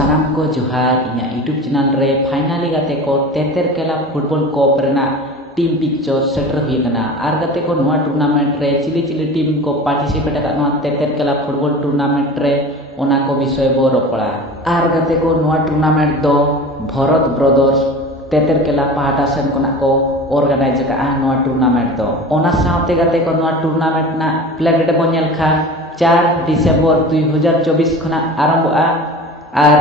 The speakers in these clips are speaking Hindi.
सानाम को जोहार इना यूट्यूब चैनल रे फाइनली गाते को तेतेर केला फुटबॉल कप रेना टीम पिक्चर सेटर हुई कना आर गाते को नोआ टूर्नामेंट रे चिली चिली टीम को पार्टिसिपेट का नोआ तेतेर केला फुटबॉल टूर्नामेंट रे ओना को विषय बो रोपड़ा आर गाते को नोआ टूर्नामेंट दो भरत ब्रदर्स तेतेर केला पाहाटा सेन कोना को ऑर्गेनाइज का नोआ टूर्नामेंट दो ओना साउते गाते को नोआ टूर्नामेंट ना प्ले डेट बो नेल खा 4 डिसेम्बर 2024 खना आरंभआ और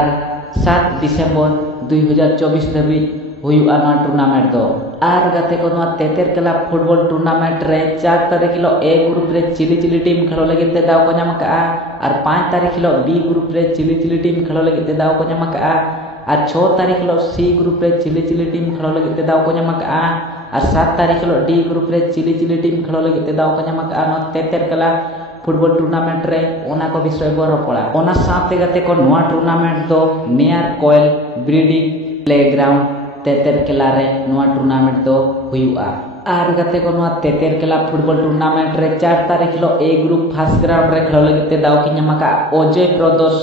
7 डिसेम्बर 2024 धाबी हुआ टूर्नामेंट दो आर गाते को तेतेर केला फुटबॉल टूर्नामेंट रे 4 तारीख हिलो ए ग्रुप रे चिली चिली टीम खेलो लगित ते दाव को नाम का और 5 तारीख हिलो बी ग्रुप रे चिली चिली टीम खेलो लगित ते दाव को नाम का और 6 तारीख हिलो सी ग्रुप रे चिली चिली टीम खेलो लगित ते दाव को नाम का और 7 तारीख हिलो डी ग्रुप रे चिली चिली टीम खेलो लगित ते दाव को नाम का तेतेर केला फुटबॉल टूर्नामेंट रे ओना को विषय बो रोपड़ा ओना साथे गाते को नोआ टूर्नामेंट दो नियर कोयल ब्रीडिंग प्लेग्राउंड तेतेर केला रे नोआ टूर्नामेंट दो हुआ आर गाते को नोआ तेतेर केला फुटबॉल टूर्नामेंट रे 4 तारीख हिलो ए ग्रुप फर्स्ट ग्राउंड रे खेलो लगित दाव की नामका ओजे ब्रदर्स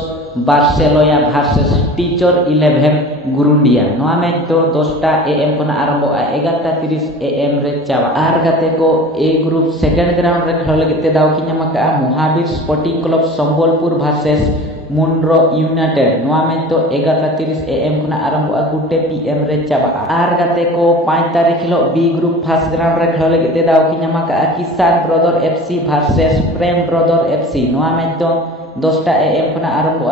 बार्सेलोना वर्सेस टीचर 11 गुरुंडिया नोआ मैच तो 10टा एएम कोना आरंभ 11:30 एएम रे चावा आर गाते को ए ग्रुप सेकंड ग्राउंड रे खेलो लगित दाव की नामका Mahavir Sporting Club Sambalpur versus Mundro United नोआ मैच तो 11:30 एएम कोना आरंभ 2 पीएम रे चावा आर गाते को 5 तारीख हिलो बी ग्रुप फर्स्ट ग्राउंड रे खेलो लगित दाव की नामका किसान ब्रदर एफसी वर्सेस प्रेम ब्रदर एफसी नोआ मैच तो 10टा एएम कोना आरंभ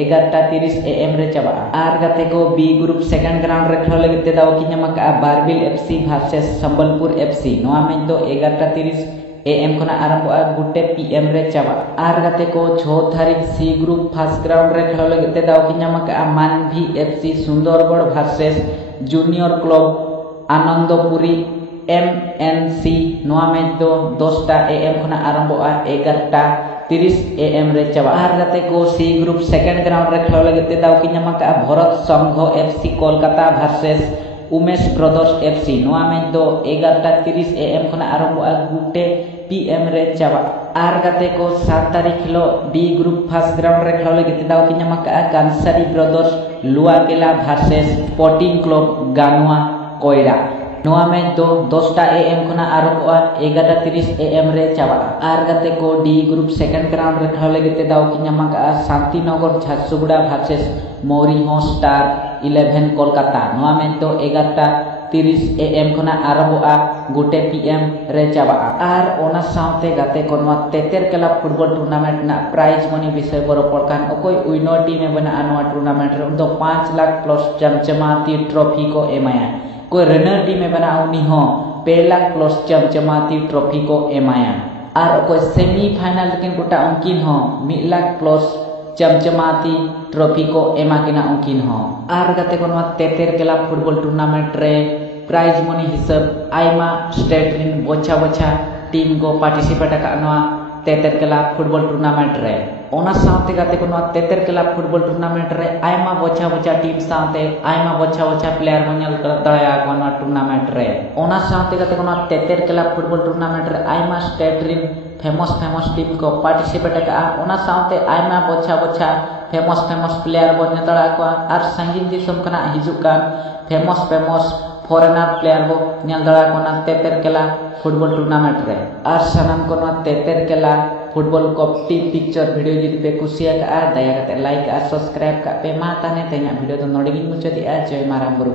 11:30 एएम रे चावा आर गाते को बी ग्रुप सेकंड ग्राउंड रे खेलो लगित दाव की नामका Barbil FC versus Sambalpur FC नोआ मैच तो 11:30 एएम कोना आरंभ 2 पीएम रे चावा आर गाते को 6 तारीख सी ग्रुप फर्स्ट ग्राउंड रे खेलो लगित दाव की नामका Manbhi FC Sundargarh versus Junior Club Anandpuri MNC नोआ मैच दो 10टा एएम कोना आरंभ 11:30 एएम रे चावा आर गाते को सी ग्रुप सेकंड ग्राउंड रे खेलो लगित दाव की नामका भरत संघ FC Kolkata versus Umesh brothers FC नोआ मैच दो 11:30 एएम कोना आरंभ 2 पीएम रे चावा आर गाते को 7 तारीख हिलो बी ग्रुप फर्स्ट ग्राउंड रे खेलो लगित दाव की नामका Kansari brothers लुआकेला versus sporting club गानुआ कोयरा नोआ मैच दो 10टा एएम कोना आरंभ 11:30 एएम रे चावा आर गाते को डी ग्रुप सेकंड ग्राउंड रे खेलो लगित दाव की नामका शांतिनगर झारसुगुड़ा वर्सेस मौरिहो स्टार 11 कोलकाता नोआ मैच दो 11:30 एएम कोना आरंभ 2 पीएम रे चावा आर ओना साउते गाते को नोआ तेतेर केला फुटबॉल टूर्नामेंट ना प्राइज मनी विषय बरो पड़कान ओकोय विनर टीम में बना नोआ टूर्नामेंट रे उन 5 लाख प्लस चमचमाती ट्रॉफी को एमाया कोई रनर टीम में बना उनी हो 2 लाख प्लस चमचमाती ट्रॉफी को एमाया और कोई सेमीफाइनल किन गोटा उनकिन हो 1 लाख प्लस चमचमाती ट्रॉफी को एमा किना उनकिन हो आर गाते को नोआ तेतेर केला फुटबॉल टूर्नामेंट रे प्राइज मनी हिसाब आयमा स्टेट रिन बोछा बोछा टीम को पार्टिसिपेट का नोआ तेतेर केला फुटबॉल टूर्नामेंट रे ओना साउते गाते को नोआ तेतेर केला फुटबॉल टूर्नामेंट रे आयमा बोछा बोछा टीम साउते आयमा बोछा बोछा प्लेयर बनेल दया को नोआ टूर्नामेंट रे ओना साउते गाते को नोआ तेतेर केला फुटबॉल टूर्नामेंट रे आयमा स्टेट रिन फेमस टीम को पार्टिसिपेट का ओना साउते आयमा बोछा बोछा फेमस प्लेयर बने दड़ा को आर संगीन दिसम कना हिजुका फेमस फॉरेनर प्लेयर बो नेल दड़ा को ना तेतेर केला फुटबॉल टूर्नामेंट रे आर सनम को ना तेतेर केला football cup team picture video जदि पे कुसिया का दया करते लाइक आ सब्सक्राइब का पे मा ताने तेना वीडियो तो नोडिगिन मुचादी आ जय माराम बुरु।